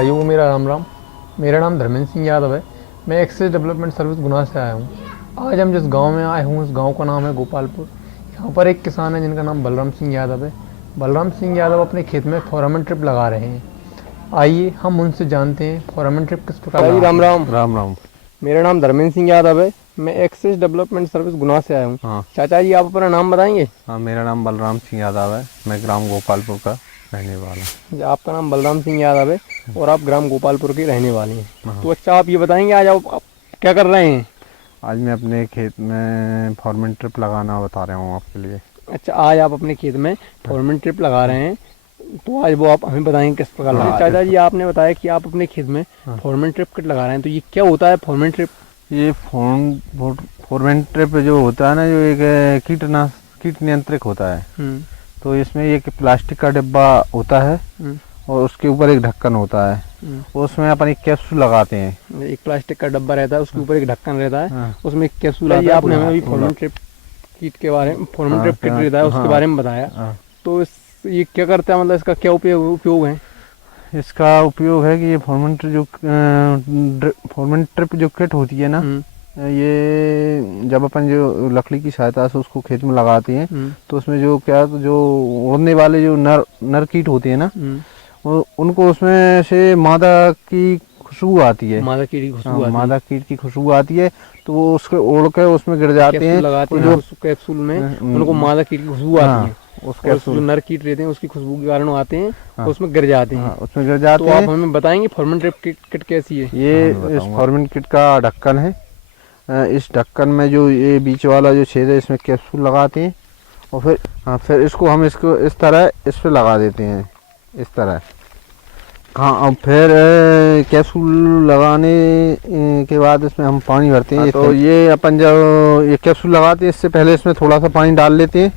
भाइयों को मेरा राम राम। मेरा नाम धर्मेंद्र सिंह यादव है। मैं एक्सेस डेवलपमेंट सर्विस गुना से आया हूँ। आज हम जिस गांव में आए हूँ उस गांव का नाम है गोपालपुर। यहाँ पर एक किसान है जिनका नाम बलराम सिंह यादव है। बलराम सिंह यादव अपने खेत में फॉरमन ट्रिप लगा रहे हैं। आइए हम उनसे जानते हैं फॉरमन ट्रिप किस प्रकार जी लगाते राम हैं। राम। राम राम। मेरा नाम धर्मेंद्र सिंह यादव है। मैं एक्सेस डेवलपमेंट सर्विस गुना से आया हूँ। हाँ चाचा जी आप अपना नाम बताएंगे? हाँ, मेरा नाम बलराम सिंह यादव है। मैं ग्राम गोपालपुर का रहने वाला हूँ। जी, आपका नाम बलराम सिंह यादव है और आप ग्राम गोपालपुर के रहने वाले हैं। हाँ। तो अच्छा आप ये बताएंगे आज आप क्या कर रहे हैं? आज मैं अपने खेत में फॉरमन ट्रिप लगाना बता रहा हूँ आपके लिए। अच्छा, आज आप अपने खेत में फॉरमन ट्रिप लगा रहे हैं, तो आज वो आप हमें बताएंगे किस प्रकार लगा। चाचा जी आपने बताया कि आप अपने खेत में फॉरमन ट्रिप किट लगा रहे हैं, तो ये क्या होता है फॉरमन ट्रिप? ये फॉरमन ट्रिप जो होता है ना, जो एक कीट नियंत्रक होता है। तो इसमें एक प्लास्टिक का डिब्बा होता है और उसके ऊपर एक ढक्कन होता है। उसमें अपन एक कैप्सूल लगाते हैं। एक प्लास्टिक का डब्बा रहता है, उसके ऊपर एक ढक्कन रहता है, हाँ। उसमें एक कैप्सूल आता है। आपने हमें अभी फॉरमन ट्रिप किट के बारे में, फॉरमन ट्रिप किट रहता है उसके बारे में बताया। तो ये क्या करता है, मतलब इसका क्या उपयोग है? इसका उपयोग है कि ये फॉरमन ट्रिप जो किट होती है ना, ये जब अपन जो लकड़ी की सहायता से उसको खेत में लगाते हैं तो उसमें जो उड़ने वाले जो नर कीट होते हैं ना, उनको उसमें से मादा की खुशबू आती है। मादा कीट की खुशबू आती है, तो वो उसके उड़ के उसमें गिर जाते हैं। जो कैप्सूल में उनको मादा कीट की खुशबू आती है। उसके जो नर कीट रहते हैं उसकी खुशबू के कारण आते हैं, तो उसमें गिर जाते हैं। उसमें गिर जाते हैं। तो आप हमें बताएंगे फॉरमन ट्रिप किट कैसी है? ये इस फॉरमन किट का ढक्कन है। इस ढक्कन में जो ये बीच वाला जो छेद है, इसमें कैप्सूल लगाते हैं और फिर इसको हम इस तरह इस पे लगा देते हैं, इस तरह। हाँ, अब फिर कैप्सूल लगाने के बाद इसमें हम पानी भरते हैं। तो ये अपन जब ये कैप्सूल लगाते हैं, इससे पहले इसमें थोड़ा सा पानी डाल लेते हैं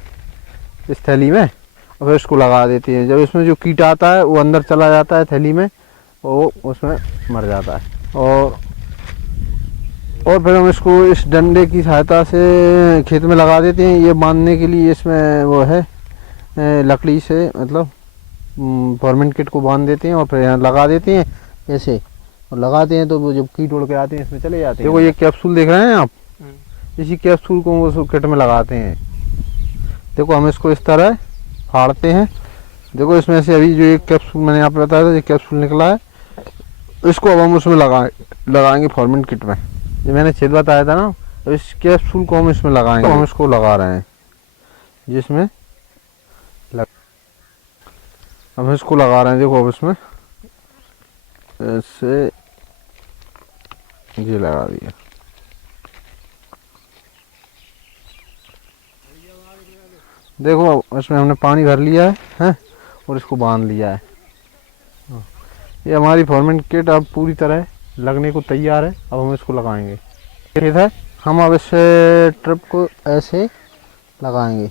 इस थैली में और फिर इसको लगा देते हैं। जब इसमें जो कीट आता है वो अंदर चला जाता है थैली में, वो उसमें मर जाता है। और फिर हम इसको इस डंडे की सहायता से खेत में लगा देते हैं। ये बांधने के लिए इसमें वो है लकड़ी से, मतलब फॉरमन किट को बांध देते हैं और फिर यहाँ लगा देते हैं ऐसे, और लगाते हैं तो वो जब कीट उड़ के आते हैं इसमें चले जाते हैं। देखो ये कैप्सूल देख रहे हैं आप, इसी कैप्सूल को उस किट में लगाते हैं। देखो हम इसको इस तरह फाड़ते हैं। देखो इसमें से अभी जो एक कैप्सूल मैंने आप बताया था, ये कैप्सूल निकला है, इसको अब हम उसमें लगाएंगे फॉरमन किट में। जो मैंने छेद बताया था ना, तो इस कैप्सूल को हम इसमें लगाएंगे। तो हम इसको लगा रहे हैं जिसमें हम इसको लगा रहे हैं। देखो अब इसमें ऐसे ये लगा दिया। देखो इसमें हमने पानी भर लिया है और इसको बांध लिया है। ये हमारी फॉरमन किट अब पूरी तरह लगने को तैयार है। अब हम इसको लगाएंगे। ठीक है, हम अब इस ट्रिप को ऐसे लगाएंगे।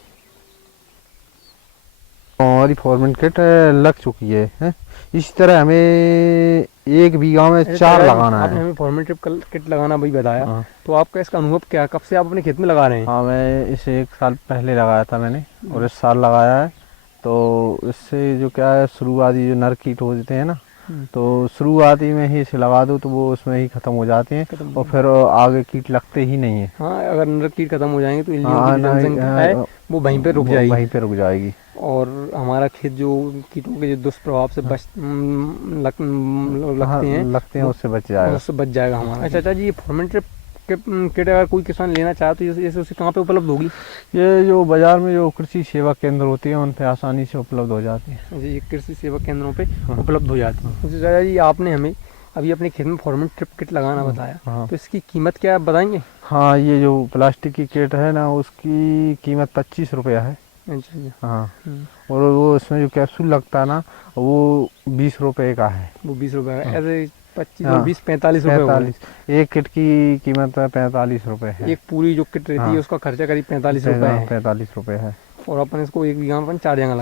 हमारी फॉरमन किट लग चुकी है। इसी तरह हमें 1 बीघा में 4 लगाना है। आपने हमें फॉरमन ट्रिप किट लगाना भी बताया, तो आपका इसका अनुभव क्या, कब से आप अपने खेत में लगा रहे हैं? हाँ, मैं इसे 1 साल पहले लगाया था मैंने, और इस साल लगाया है। तो इससे जो क्या है, शुरुआती जो नर कीट होते हैं ना, तो शुरुआती में ही इसे लगा दो तो वो उसमें ही खत्म हो जाते हैं और फिर आगे कीट लगते ही नहीं है। हाँ, अगर नर कीट खत्म हो जाएंगे तो इल्लियों की जनसंख्या है वो वहीं पे रुक जाएगी। और हमारा खेत जो कीटों के जो दुष्प्रभाव से लगते हैं उससे बच जाएगा हमारा। अच्छा चाचा जी, ये फॉरमन ट्रिप किट अगर कोई किसान लेना चाहे तो ये उसे कहाँ पे उपलब्ध होगी? ये जो बाजार में जो कृषि सेवा केंद्र होते हैं उन पे आसानी से उपलब्ध हो जाती है। जी, कृषि सेवा केंद्रों पे उपलब्ध हो जाती है। अच्छा चाचा जी, आपने हमें अभी अपने खेत में फॉरमन ट्रिप किट लगाना बताया, तो इसकी कीमत क्या है, आप बताएंगे? हाँ, ये जो प्लास्टिक की किट है ना, उसकी कीमत 25 रुपया है। अच्छा। हाँ, और वो इसमें जो कैप्सूल लगता है ना, वो 20 रुपये का है। वो 20 रुपये का, ऐसे 25 और 20 45 रुपये। एक किट की कीमत 45 रुपये है। एक पूरी जो किट रहती है उसका खर्चा करीब 45 रुपये है। 45 रुपये है। और अपन इसको 1 बीघा में 4 जगह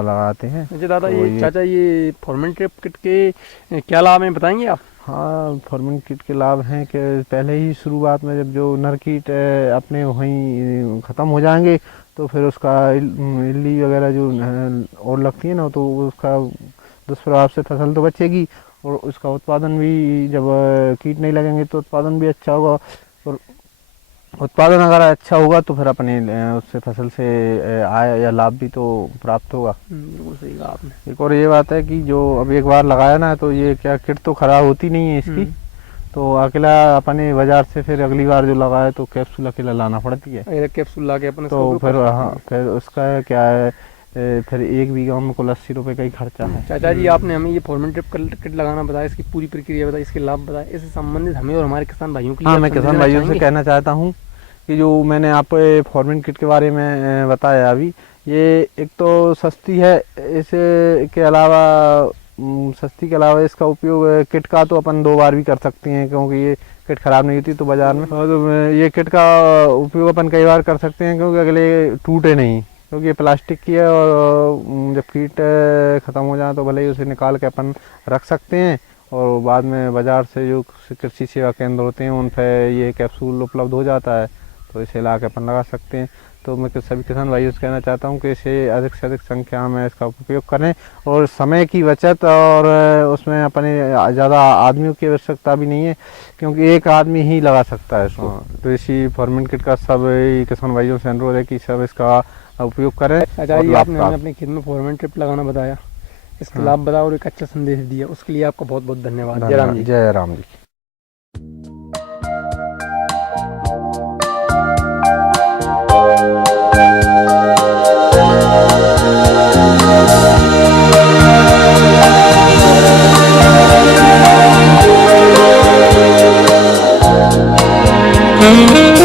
लगाते हैं। अच्छा दादा, ये चाचा ये फॉरमन ट्रिप किट के क्या लाभ हैं, बताएंगे आप? हाँ, फॉरमन किट के लाभ हैं कि पहले ही शुरुआत में जब जो नर कीट अपने वहीं ख़त्म हो जाएंगे, तो फिर उसका इल्ली वगैरह जो और लगती है ना, तो उसका दुष्प्रभाव से फसल तो बचेगी और उसका उत्पादन भी, जब कीट नहीं लगेंगे तो उत्पादन भी अच्छा होगा, और उत्पादन अगर अच्छा होगा तो फिर अपने उससे फसल से आय या लाभ भी तो प्राप्त होगा। बिल्कुल सही कहा आपने। एक और ये बात है कि जो अब एक बार लगाया ना, तो ये क्या किट तो खराब होती नहीं है इसकी, तो अकेला अपने बाजार से फिर अगली बार जो लगाए तो कैप्सूल अकेला लाना पड़ती है। अगर कैप्सूल ला के अपन तो फिर हाँ, फिर उसका क्या है, फिर 1 बीघा में कुल 80 रुपए का ही खर्चा है। चाचा जी, आपने हमें ये फॉर्मेट ट्रिप किट लगाना बताया, इसकी पूरी प्रक्रिया बताई, इसके लाभ बताए, इससे संबंधित हमें और हमारे किसान भाइयों के लिए हाँ, आप मैं संदेश किसान देना भाइयों से चाहेंगे? कहना चाहता हूँ कि जो मैंने आपको फॉर्मेट किट के बारे में बताया अभी, ये एक तो सस्ती है, इसे के अलावा सस्ती के अलावा इसका उपयोग किट का तो अपन 2 बार भी कर सकते हैं, क्योंकि ये किट खराब नहीं होती तो बाजार में, और तो ये किट का उपयोग अपन कई बार कर सकते हैं, क्योंकि अगले टूटे नहीं, क्योंकि ये प्लास्टिक की है, और जब कीट ख़त्म हो जाए तो भले ही उसे निकाल के अपन रख सकते हैं, और बाद में बाज़ार से जो कृषि सेवा केंद्र होते हैं उन पर ये कैप्सूल उपलब्ध हो जाता है, तो इसे ला के अपन लगा सकते हैं। तो मैं सभी किसान भाइयों से कहना चाहता हूँ कि इसे अधिक से अधिक संख्या में इसका उपयोग करें, और समय की बचत, और उसमें अपने ज़्यादा आदमियों की आवश्यकता भी नहीं है, क्योंकि एक आदमी ही लगा सकता है इसको। तो इसी फॉर्मेट किट का सब किसान भाइयों से अनुरोध है कि सब इसका उपयोग करें। चाचा जी, आपने हमें अपने खेत में फॉर्मेट ट्रिप लगाना बताया, इसके लाभ बताया और एक अच्छा संदेश दिया, उसके लिए आपका बहुत बहुत धन्यवाद। जय राम जी। जय राम जी। Mm-hmm.